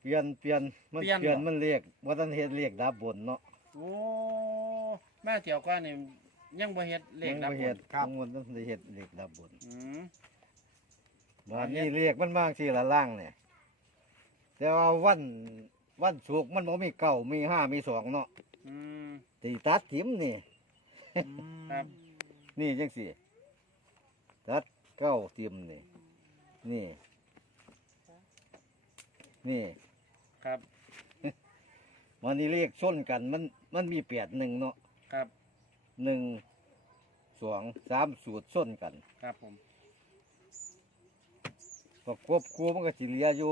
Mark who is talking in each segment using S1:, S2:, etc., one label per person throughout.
S1: ลี่ยนมันเปลี่ยนมันเรียกว่าท่านเฮ็ดเรียกดับบนเนาะ
S2: โอ้มาเที่ยวก่อนนี่ยังบ่เฮ็ดเลขดับบ
S1: เฮ็
S2: น
S1: ดทั้งหมดต้องได้เฮ็ดเรียกดับบน
S2: อืม
S1: บ้านนี้เรียกมันมากที่ละล่างเนี่ยแต่ว่าวันศุกร์มันบ่มีเก้ามีห้ามีสองเนาะ
S2: อืม
S1: ตีตัดทิมนี่
S2: ครับ
S1: นี่จังสิตัดเก้าทิมนี่นี่
S2: ครับ
S1: วันนี้เลขส้นกันมันมี81เนาะ
S2: ครับ
S1: 1 2 3สูตรส้นกัน
S2: ครับผม
S1: ประกบคู่มันก็สิเหลืออยู่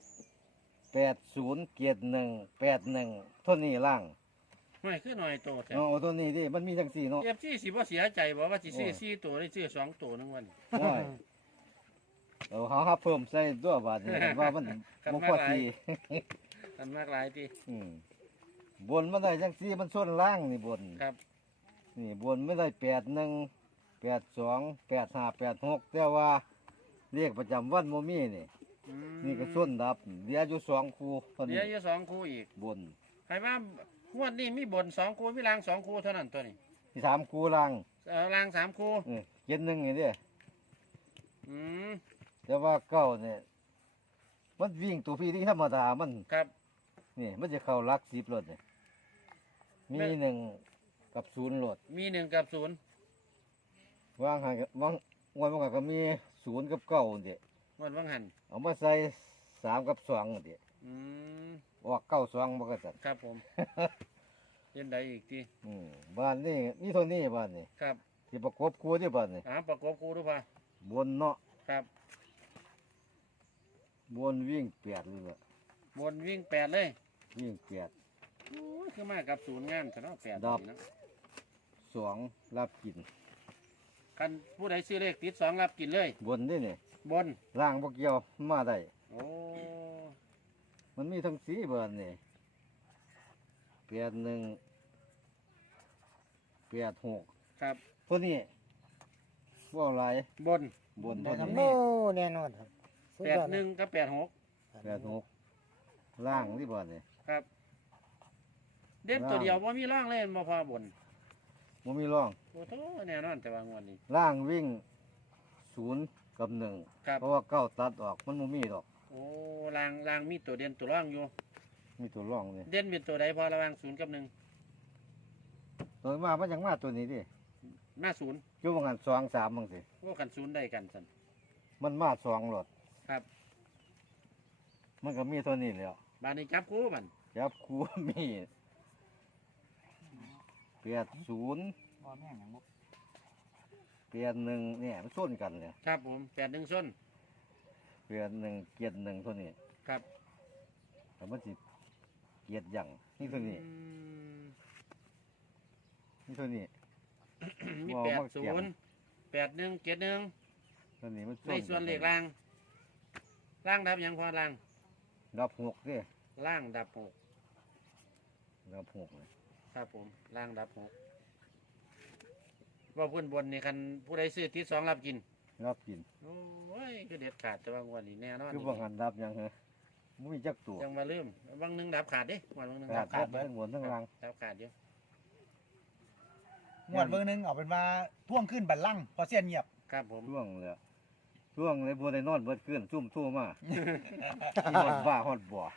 S1: 80 71 81เท่านี้ล่าง
S2: หน่อยคือหน่อยโตแท้
S1: เนาะเอาตัวนี้ดิมันมีจังสี่เนาะ
S2: เอฟซีสิบ่เสียใจบ่ว่าสิซื้อ4ตัวได้ซื้อ2ตัวนึงวันนี้
S1: โอ้ยเอาหาเพิ่มใส่ด้วยบาทนี่ว่ามัน
S2: กัน
S1: บ่
S2: มา
S1: พอ
S2: หลาย
S1: สี
S2: กันมากหลายติ
S1: อืมบนมันได้จังสี่มันส้นล่างนี่บน
S2: ครับ
S1: นี่บนไม่ได้81 82 85 86แต่ว่าเลขประจำวันโมมี่นี่
S2: อืม
S1: นี่ก็ส้นดับเหลืออยู่2คู่เท่า
S2: เหลื
S1: นี้
S2: ออยู่2คู่อีก
S1: บน
S2: ใครว่างวดนี้มีบน2คู่มีล่าง2คู่เท่านั้นตัวนี้
S1: ที่3คู่ล่าง
S2: ล่าง3คู่
S1: เจ็ดหนึ่งนี่เด้
S2: อืม
S1: แต่ว่าเก้าเนี่ยมันวิ่งตัวพี่ที่ธรรมดามัน
S2: ครับ
S1: นี่มันจะเข้าหลัก10รถนี่มี
S2: แม่
S1: 1 กับ0รถ
S2: มี1กับ0
S1: วางห่างวางวันมันก็มี0 กับ9เด้
S2: งวดว่างหัน
S1: เอามาใส่3 กับ2เด้
S2: อืม
S1: ออก9 2บ่ก็สั่น
S2: ครับผม เย็นใดอีกที
S1: บ้านนี่มีเท่านี้บ้านนี่
S2: ครับ
S1: ที่ประกบคู่ที่บ้านนี่
S2: ประกบคู่ดูป่ะ
S1: บนเนาะ
S2: ครับ
S1: บนวิ่ง8เลยล่ะ
S2: บนวิ่ง8เลย
S1: วิ่ง
S2: โอ้ยคือมากับศูนย์งานแต่เนาะ8
S1: ดับ
S2: นี่เนาะ
S1: 8 2รับกิน
S2: คันผู้ใดซื้อเลขติด2รับกินเลย
S1: บนนี่นี่
S2: บน
S1: ล่างบ่เกี่ยวมาได้
S2: โอ้
S1: มันมีทั้งสีบ้านนี่81 86
S2: ครับ
S1: พวกนี้บ่หลาย
S2: บน
S1: บนเท่า
S3: โอ้
S1: นี้
S3: แน่นอนครับสุดยอดเลย
S2: 81กับ86
S1: 86ล่างที่บ้านนี่
S2: ครับ เด่นตัวเดียวบ่มีร่องเลยบ่พอบน
S1: บ่มีร่อง
S2: โอ้โหแน่นอนแต่ว่างวดนี้
S1: ล่างวิ่ง0 กับ 1
S2: ครับ
S1: เพราะว่าเก้าตัดออกมันบ่มีดอก
S2: โอ้ลางมีตัวเด่นตัวร่องอยู่
S1: มีตัวร่องนี่
S2: เด่นเป็นตัวใดพอระหว่าง0กับ1
S1: ตัวมามันยังมาตัวนี้ดิ
S2: มา0
S1: อยู่ว่างัน2 3จังซี่
S2: โอ้กัน0ได้กันซั่น
S1: มันมา2รถ
S2: ครับ
S1: มันก็มีตัวนี้แหล้ว
S2: บาดนี้จับคู่มัน
S1: จับคู่มี80
S3: บ่แม่งหยังบ่
S1: 81เนี่ยมันส้นกันเนี่ย
S2: ครับผม81ส้น
S1: 81 71ตัวนี้
S2: ครับ
S1: แต่มันสิเกียดหยังนี่ตัวนี้
S2: อืม
S1: นี่ตัวนี้
S2: มี
S1: ว่า
S2: แปด
S1: มัน
S2: ศู
S1: เกี่ยง
S2: นย์81 71
S1: ตัวนี้มันส้
S2: ในส่วนเลขล่างดับหยังพอล่าง
S1: ดับ6เด้
S2: ล่างดับ6
S1: ดับ6เลย
S2: ครับผมล่างดับ6ว่าเพื่อนบนนี่คันผู้ใดซื้อที่2รับกิน
S1: รับกิน
S2: โอ้ยคือเด็ดขาดแต่ว่างวันนี้แน่นอน
S1: คือว่างันดับหยังเหรอบ่มีจักตัว
S2: จังมาลืมบางหนึงดับขาดดิวันบางหนึง
S1: ขา
S2: ดั
S1: ด
S2: บขาด
S1: ทั้งบนทั้งล่าง
S2: ดับขาดเยอะ
S3: งวดเบิ่งหนึงเอาเป็นว่าท่วงขึ้นบัลลังก์พอเสียนเงียบ
S2: ครับผม
S1: ช่วงเลยช่วงเลยบัวได้นอนเบิดขึ้นซุ่มทั่วมาที่ฮอดบ้าฮอดบ่อ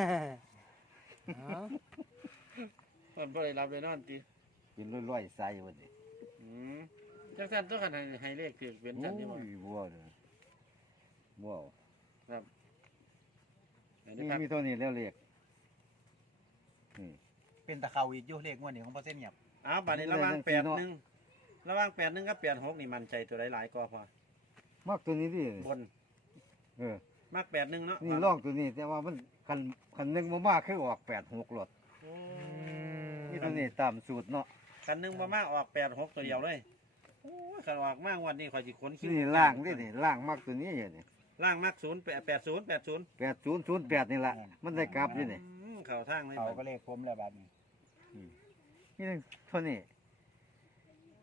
S2: เพิ่นบ่ได้รับเลยนอนติ
S1: เป็นร้อยๆใส่วันนี้
S2: อืมจังซั่นตัวคันให้เลขถือเป็นซั่นนี่บ่
S1: โอ้ยบัวเลยบัว
S2: อันนี้
S1: นี่
S2: ครับ
S1: มีเท่านี้แล้วเรียก
S3: เป็นตะเขาอีกอยู่เลขงวดนี้ของพอเสียนเงียบ
S2: เอาบัดนี้ระหว่าง81ระหว่าง81กับ86นี่มั่นใจตัวใดหลายกว่าพอ
S1: มักตัวนี้ดิ
S2: บน
S1: เออ
S2: มัก81เนาะ
S1: นี่ร่องตัวนี้ แต่ว่ามันคันหนึงบ่มากคือออก86รถ
S2: โอ้
S1: นี่ตัวนี้ตามสูตรเนาะ
S2: คันหนึงบ่มาออก86ตัวเดียวเลยโอ้ยคันออกมางวันนี้ข่อยสิขนคิ้ว
S1: นี่ล่างนี่ล่างมักตัวนี้อยู่นี่
S2: ล่างมัก80
S1: 8008นี่ล่ะมันได้กลับอยู่นี่
S2: เข้าทางเลย
S3: เขา
S2: บัด
S3: ก็เลขผมแล้วบัดนี้
S1: นี่เท่านี้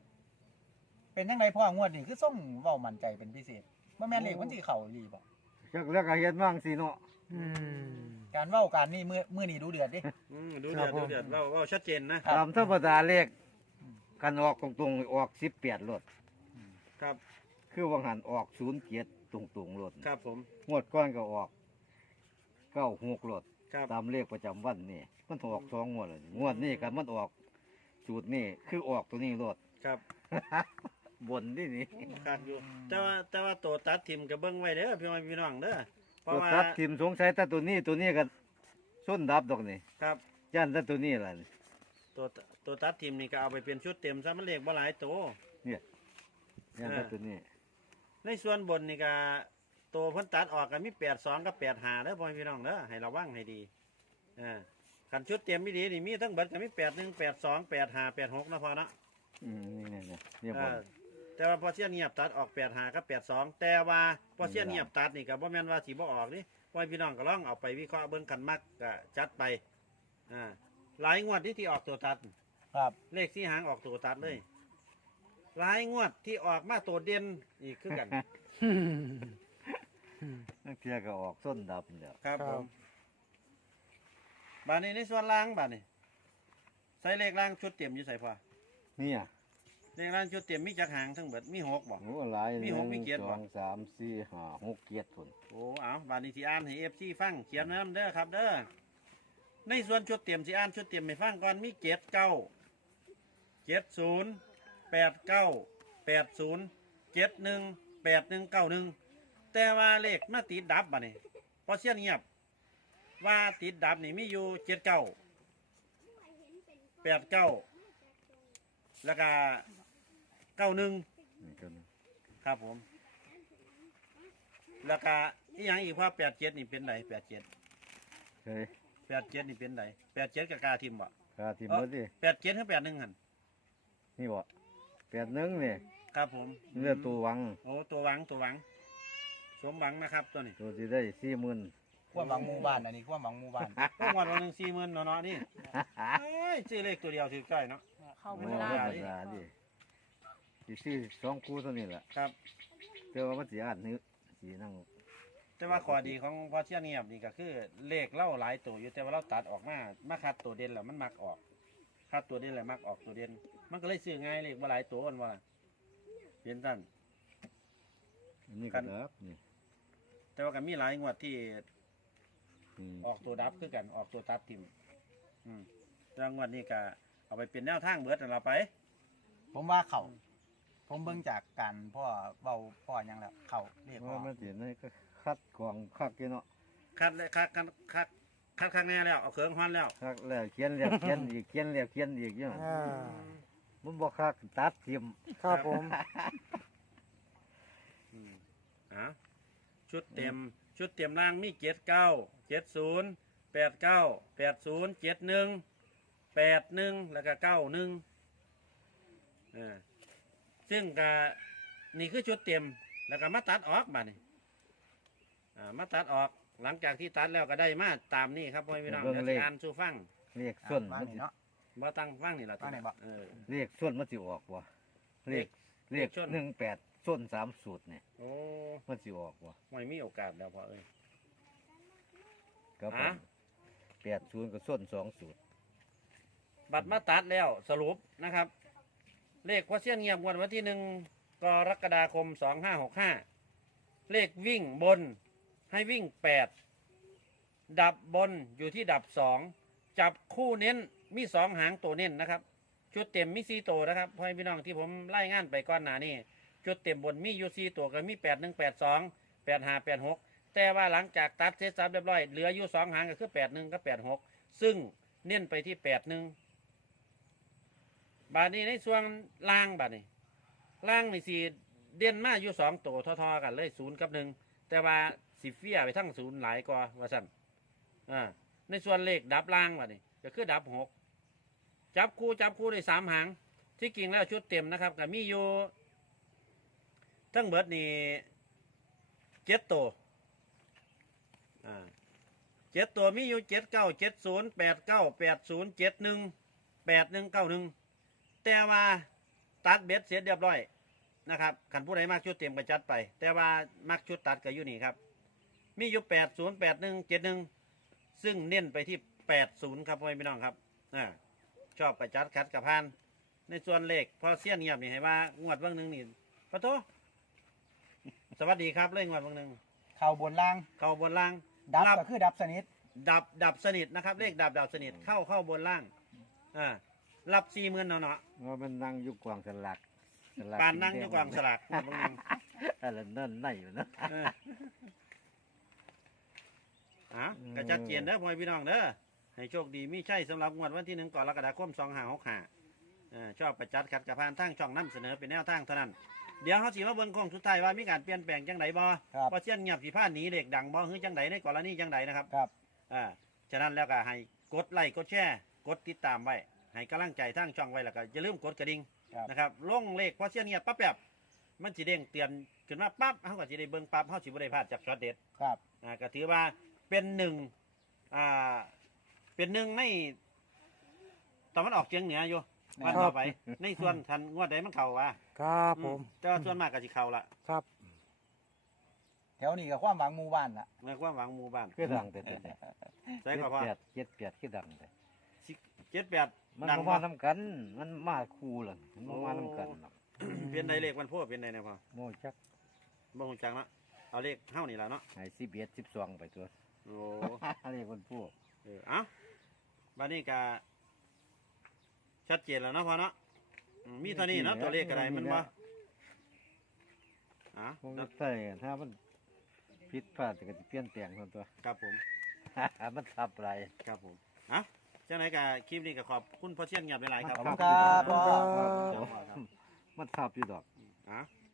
S3: เป็นจังไดพ่องวดนี้คือส่งเว้ามั่นใจเป็นพิเศษบ่แม่นเลขมันสิเข้าอีหลีบ่
S1: จจักแล้วก็เฮ็ดมั่งสิเนาะ
S4: อืม
S3: การเว้าการนี่มื้อนี้ดูเดือดดิ
S2: ดูเดือดดูเดือดเราชัดเจนนะ
S1: ตามธรรมดาเลขกันออกตรงๆออก18รถ
S2: ครับ
S1: คือวังหันออก07ตรงๆรถ
S2: ครับผม
S1: งวดก้อนก็ออก96รถ
S2: ครับ
S1: ตามเลขประจำวันนี่มันออก2งวดเลยงวดนี้กันมันออกสูตรนี่คือออกตัวนี้รถ
S2: ครับ
S1: บนนี่นี่
S2: ครับอยู่แต่ว่าตัวตัดทิมกับเบิ้งไว้เด้อพี่น้องเด้อเพ
S1: ตั
S2: ราะ
S1: ว
S2: ว่า
S1: ตัดทิมสงสัยแต่ตัวนี้ก็ส้นดับดอกนี่
S2: ครับ
S1: ย่านแต่ตัวนี้ล่ะ
S2: ตัวตัดทิมนี่ก็เอาไปเป็นชุดเต็มซะมันเลขบ่หลายตัว
S1: ย่านแต่ตัวนี้
S2: ในส่วนบนนี่ก็ตัวเพ้นตัดออกก็มี82กับ85เด้อพ่อพี่น้องเด้อให้ระวังให้ดีคันชุดเต็มไม่ดีนี่มีทั้งเบิดก็มี81 82 85 86นะพ่อเนาะ
S1: นี่เนี่ยบน
S2: แต่ว่าพอเสียนเงียบตัดออก85กับ82แต่ว่าพอเสียนเงียบตัดนี่ก็บ่แม่นว่าสิบ่ออกนี่พ่อพี่น้องก็ลองเอาไปวิเคราะห์เบิ่งกันมักก็จัดไปหลายงวดที่ออกตัวตัด
S3: ครับ
S2: เลขที่หางออกตัวตัดเลย หลายงวดที่ออกมาตัวเด่นอีกคือกัน
S1: นักเที่ยก็ออกส้นดับเดียว
S2: ครับผมบานนี้ในส่วนล่างบานนี้ใส่เลขล่างชุดเต็มอยู่ใส่พอ
S1: เนี่ย
S2: เลขล่างชุดเต็มมีจักหางทั้งเบิดมี6บ่
S1: โอ้หลาย
S2: มีหกมีเกียรติบ่
S1: 1 2 3 4 5 6เกียรติพุ่น
S2: โอ้เอาบานนี้สิอ่านให้ FC ฟังเขียนไว้นำเด้อครับเด้อในส่วนชุดเต็มสิอ่านชุดเต็มให้ฟังก่อนมี7 9 70 89 80 71 81 91แต่ว่าเลขมาติดดับบ่นี่พอเสียนเงียบว่าติดดับนี่มีอยู่79 89แล้วก็91
S1: นี่ก็
S2: ครับผม แล้วก็อีหยังอีกว่า87นี่เป็นไหน87
S1: เฮ้ย
S2: 87นี่เป็นไหน87กับกาทิมบ่
S1: กาที่หมดดิ
S2: 87กับ81หั่น
S1: นี่บ่81นี่
S2: ครับผม
S1: เนื้อตัววัง
S2: โอ้ตัวหวังสมหวังนะครับตัวนี้
S1: ตัวที่ได้40,000
S3: ความหวังหมู่บ้านอันนี้ความหวังหมู่บ้าน
S2: พวกวันวันหนึง40,000เนาะนี่เอ้ยซื้อเลขตัวเดียวถือใกล้เนาะ
S4: เข้า
S1: ไม่
S4: ไม่
S1: ธร
S4: ได้
S1: รมดาดิสิซื้อ2คู่เท่านี้แหละ
S2: ครับ
S1: แต่ว่ามันสิอ่านนึกสินั่ง
S2: แต่ว่าข้อดีของพอเชี่ยเงียบนี่ก็คือเลขเล่าหลายตัวอยู่แต่ว่าเราตัดออกมาคัดตัวเด่นแล้วมันมักออกคัดตัวเด่นแล้วมักออกตัวเด่นมันก็เลยซื้อง่ายเลขว่าหลายตัวมันว่าเห็นท่าน
S1: อันนี้ก็ดับนี่
S2: แต่ว่าก็มีหลายงวดที่
S1: นี่
S2: ออกตัวดับคือกันออกตัวตัดทิมแต่งวดนี้ก็เอาไปเป็นแนวทางเบิดนั่นเราไป
S3: ผมว่าเขาผมเบิ่งจากการพ่อเบาพ่อหยังแล้วเขาเรียก
S1: เพ
S3: พ่อ
S1: ราะมันสินี่ก็คัดกรองคักอยู่เนาะ
S2: คัดเลยคัดข้างแน่แล้วเอาเครื่องฮ้อนแล้ว
S1: คักแล้วเขียนแล้วเขียนอีกเขียนแล้วเขียนอีกอยู่นั่น
S4: อ่า
S1: มันบ่คักตัดทิ่ม
S4: ครับผม
S2: อ่ะชุดเต็มล่างมี79 70 89 80 71 81แล้วก็91ซึ่งก็นี่คือชุดเต็มแล้วก็มาตัดออกบัดนี้มาตัดออกหลังจากที่ตัดแล้วก็ได้มาตามนี่ครับพ่อพี่น้องเดี๋ยวสิอ่านสู่ฟัง
S1: เรียกส้น
S3: บ้า
S1: มัน น
S3: นี่
S1: สิ
S3: เนาะ
S2: บ่ตั้งฟังนี่ล่ะ
S3: ฟังนี่บ่
S1: เรียกส้นมันสิออกบ่เรียก
S2: เลขส้น
S1: 18ส้น3สูตรนี่
S2: โอ้
S1: มันสิออกบ่
S2: ไม่มีโอกาสแล้วพ่อเอ้ย
S1: ครับ
S2: อ่ะ
S1: 80ก็ส้น2สูตร
S2: บัตรมาตัดแล้วสรุปนะครับ เลขพ่อเสี้ยนเงียบงวดวันที่1กรกฎาคม2565เลขวิ่งบนให้วิ่ง8ดับบนอยู่ที่ดับ2จับคู่เน้นมี2หางตัวเน้นนะครับชุดเต็มมี4ตัวนะครับพ่อพี่น้องที่ผมไล่งานไปก่อนหน้านี้ชุดเต็มบนมีอยู่4ตัวก็มี81 82 85 86แต่ว่าหลังจากตัดเสร็จสับเรียบร้อยเหลืออยู่2หางก็คือ81กับ86ซึ่งเน้นไปที่81บาทนี้ในส่วนล่างบาทนี้ล่างนี่สีเด่นมาอยู่2ตัวทอๆกันเลย0กับ1แต่ว่าสิเฟียไปทั้ง0หลายกว่าว่าสั่นในส่วนเลขดับล่างบาทนี้ก็คือดับ6จับคู่ได้3หางที่จริงแล้วชุดเต็มนะครับก็มีอยู่ทั้งเบิดนี่7ตัว7ตัวมีอยู่79 70 89 80 71 8191แต่ว่าตัดเบ็ดเสร็จเรียบร้อยนะครับขันผู้ใดมักชุดเต็มก็จัดไป แต่ว่ามักชุดตัดก็อยู่นี่ครับมีอยู่80 81 71ซึ่งเน้นไปที่80ครับพ่อแม่พี่น้องครับชอบประจัดคัดกับพานในส่วนเลขพอเสี้ยนเงียบนี่ให้ว่างวดเบางหนึงนี่ปะโทสวัสดีครับเลยงวดเบางหนึง
S3: เข่าบนล่าง
S2: เข้าบนล่าง
S3: ดับ
S2: รับ
S3: ก็คือดับสนิท
S2: ดับสนิทนะครับเลขดับสนิทเข้าบนล่างรับ40,000เนาะ
S1: ว่ามันนั่งอยู่กวางสลัก
S2: ปานนั่งอยู่กวางสลากงวดเบางหนึง
S1: อะไรนั่นไหนอยู่นะ
S2: กระชัดเจนเด้อพ่อแม่พี่น้องเด้อให้โชคดีมีใช่สำหรับงวดวันที่1กรกฎาคม2565ชอบประจัดขัดกับพานทางช่องนำเสนอเป็นแนวทางเท่านั้นเดี๋ยวเขาสิมาเบิ่งโค้งสุดท้ายว่ามีการเปลี่ยนแปลงจังไดบ่
S3: ครับ
S2: เพราะเสี้ยนเงียบสิพาหนีเด็กดังบ่คือจังไดในกรณีจังไดนะครับ
S3: ครับ
S2: ฉะนั้นแล้วก็ให้กดไลค์กดแชร์กดติดตามไว้ให้กำลังใจทางช่องไว้แล้วก็อย่าลืมกดกระดิ่ง
S3: ครับ
S2: นะครับลงเลขเพราะเสี้ยนเงียบปั๊บแบบมันสิเด้งเตือนขึ้นมาปั๊บเฮาก็สิได้เบิ่งปั๊บเฮาสิบ่ได้พลาดจากช็อตเด็ด
S3: ครับ
S2: ก็ถือว่าเป็นหนึ่งเป็นหนึ่งในตะวันออกเฉียงเหนืออยู่วันต่อไป ในส่วนทันงวดใดมันเข่าว่ะ
S4: ครับผม
S2: แต่ว่าส่วนมากก็สิเข่าละ
S4: ครับ
S3: แถวนี้ก็ความหวังหมู่บ้านล่ะ
S2: ในความหวังหมู่บ้าน
S1: คือดังแต่
S2: ใช่ก็พอ
S1: เจ็ดแปดคือดังแต่
S2: 78
S1: มัน
S2: ดัง
S1: บ่
S2: บ่
S1: มาน้ำกัน มันมาคู่ล่ะมันบ่มาน้ำกันหรอก
S2: เป็นใดเลขวันพ่อเป็นใดเนี่ยพอ
S1: โม่จัก
S2: บ่ฮู้จักเนาะเอาเลขเฮานี่ล่ะเนาะ
S1: ให้11 12ไปตัว
S2: โอ้
S1: อะไรคนพูด
S2: เอาบัดนี้ก็ชัดเจนแล้วเนาะพอเนาะมีเท่านี้เนาะตัวเลขก็ได้มันบ่
S1: คงใส่ถ้ามันผิดพลาดก็จะเปลี่ยนแปลงคนตัว
S2: ครับผม
S1: มันทับอะไร
S2: ครับผมจังไหนกับคลิปนี้ก็ขอบคุณพ่อเชียงเงียบหลายๆครับ
S3: ขอบคุณครับพ่อ
S1: มันทับอยู่ดอก
S2: อ่ะ